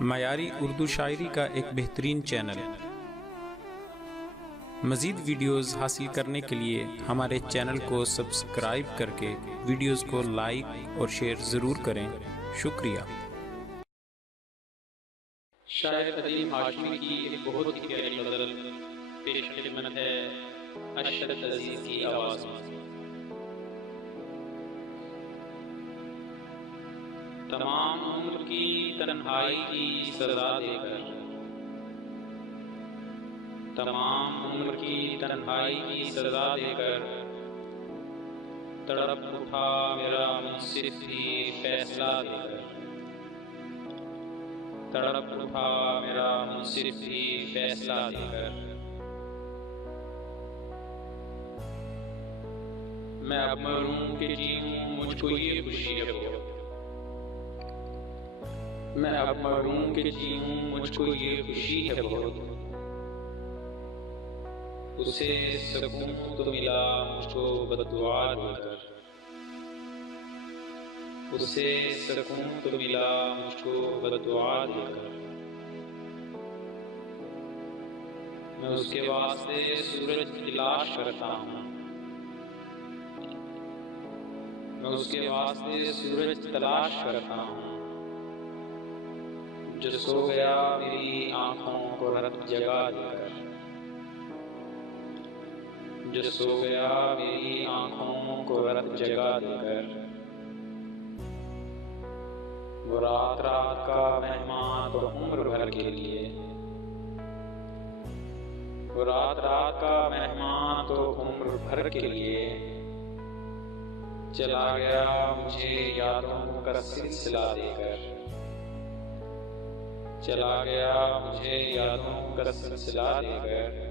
मयारी उर्दू शायरी का एक बेहतरीन चैनल। मज़ीद वीडियोज़ हासिल करने के लिए हमारे चैनल को सब्सक्राइब करके वीडियोज़ को लाइक और शेयर ज़रूर करें। शुक्रिया। शायर कदीम हाशमी की एक बहुत ही प्यारी गज़ल पेश खिदमत है अशरफ अजीज़ की आवाज़ में। तमाम उम्र की तन्हाई की सज़ा देकर, तमाम उम्र की तन्हाई की सज़ा देकर तड़प उठा मेरा मुंसिफ भी फैसला देकर, तड़प उठा मेरा मुंसिफ भी फैसला देकर। मैं अब मरूं कि जीऊं मुझको ये खुशी है बहुत, मैं अब मरूं कि जीऊं मुझको ये खुशी है बहुत। उसे सुकून तो मिला मुझको बद्दुआ देकर, उसे सुकून तो मिला मुझको बद्दुआ देकर। मैं उसके वास्ते सूरज की तलाश करता हूँ, मैं उसके वास्ते सूरज की तलाश करता हूँ। जो सो गया मेरी आँखों को रात जगा देकर, जो सो गया मेरी आँखों को रात जगा देकर। वो रात रात का मेहमान तो उम्र भर के लिए, वो रात रात का मेहमान तो उम्र भर के लिए। चला गया मुझे यादों का सिलसिला देकर, चला गया मुझे यादों का सिलसिला देकर।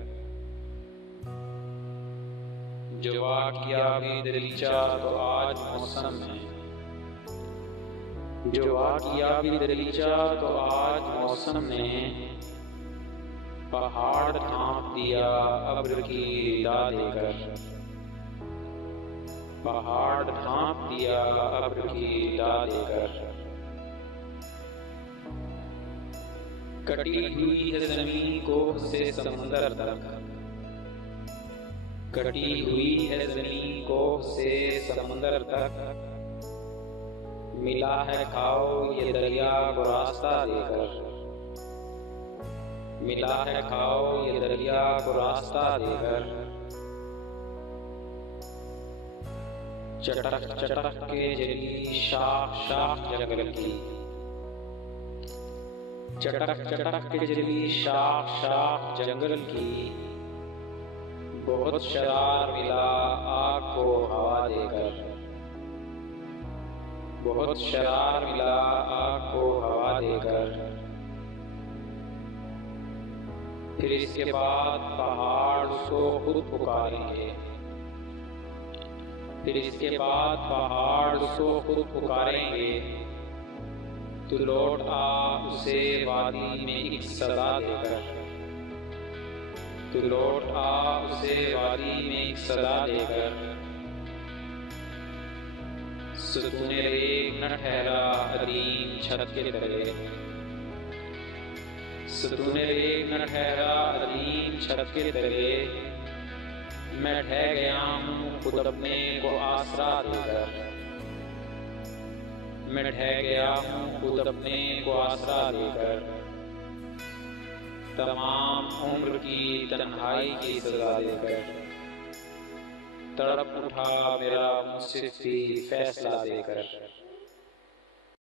जो वाक़िया भी दिलचा तो आज मौसम में, जो वाक़िया भी दिलचा तो आज मौसम ने। पहाड़ ढांप दिया अब्र की रिदा देकर, पहाड़ ढांप दिया अब्र की रिदा देकर। कटी हुई है ज़मीन को से समंदर तक, कटी हुई है ज़मीन को से समंदर तक। मिला है खाओ ये दरिया को रास्ता देकर, मिला है खाओ ये दरिया को रास्ता देकर। चटक चटक के जली शाख शाख जंगल की, चटक चटक के जली शाख शाख जंगल की। बहुत शरार मिला आग को हवा देकर, बहुत शरार मिला आग को हवा देकर। फिर इसके बाद पहाड़ उसको खुद पुकारेंगे, फिर इसके बाद पहाड़ उसको खुद पुकारेंगे। तू लौट आ उसे वादी में एक सदा देकर, तू लौट आ उसे वादी में एक सदा देकर। सुतूने रेग न ठहरा अदीम छत के तले, सुतूने रेग न ठहरा अदीम छत के तले। मैं ढह गया हूँ खुद अपने को आसरा देकर, मैं ढह गया हूँ खुद अपने को आसरा देकर। तमाम उम्र की तन्हाई की सजा देकर तड़प उठा मेरा मुंसिफ भी फैसला देकर।